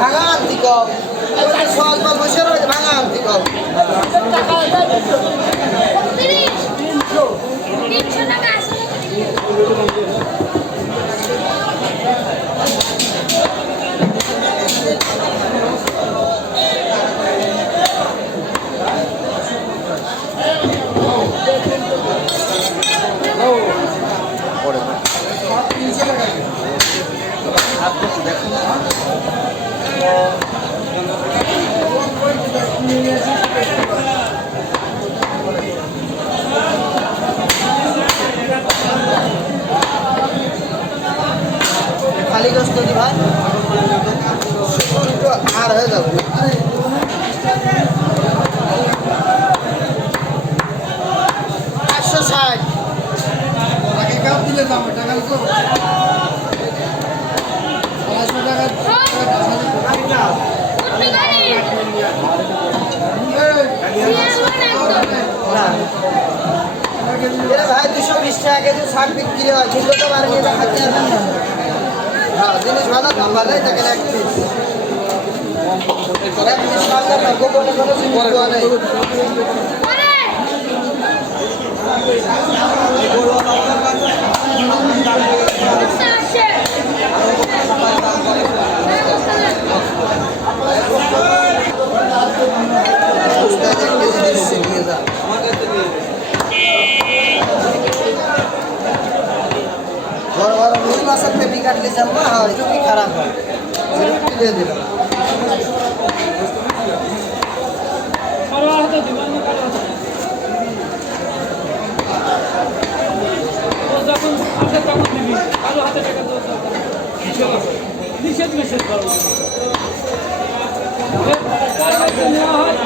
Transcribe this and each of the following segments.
ভাঙা আনতি কম স্বল্প বসে রয়েছে ভাঙা আনতি কম খালি গোস্ত দি ভাই আর হয়ে যাবে 560 আগে কাপ দিলে দাম টাকা তো 500 টাকা ভাই 220 টাকা কেজি 60 বিক্রি হয় কিন্তু তো আর নিয়ে দেখাতে হবে না হ্যাঁ জিনিস ভালো দাম ভালোই থাকে এক পিস গোপনে কোনো সিঙ্গল নেই বড় বড় রুই মাছের পেপি কাটলে জানবো হ্যাঁ একটু কি খারাপ হয় দিয়ে দিলাম যখন হাতে তখন দিবি কালো হাতে টাকা নিষেধ নিষেধ করবো নেওয়া হয়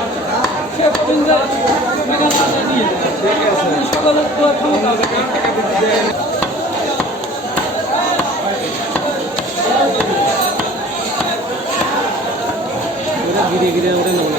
সে পর্যন্ত দিয়ে সকলের ক্ষমতা হবে গিরে গিরে ওটা নেব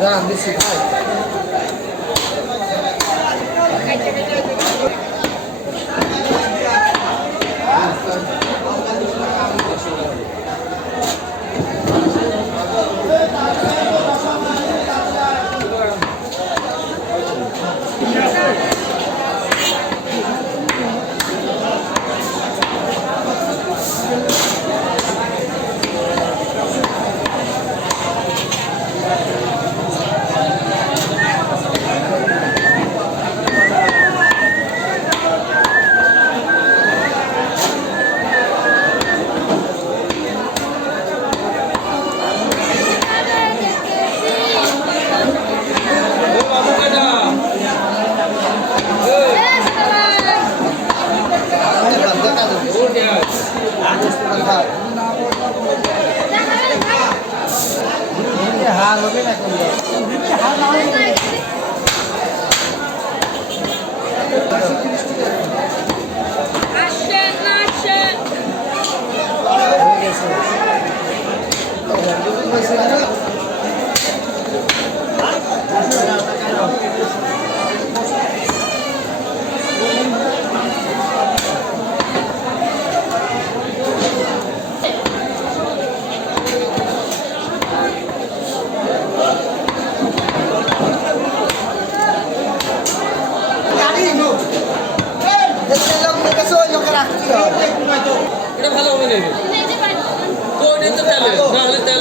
না বেশি হাল হবে না এটা ভালো হবে না তো এটা তো তেল না হলে তেল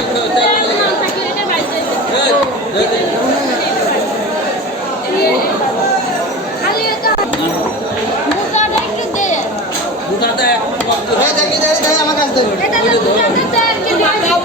দেবে এটা তো 2000 টাকা কেজি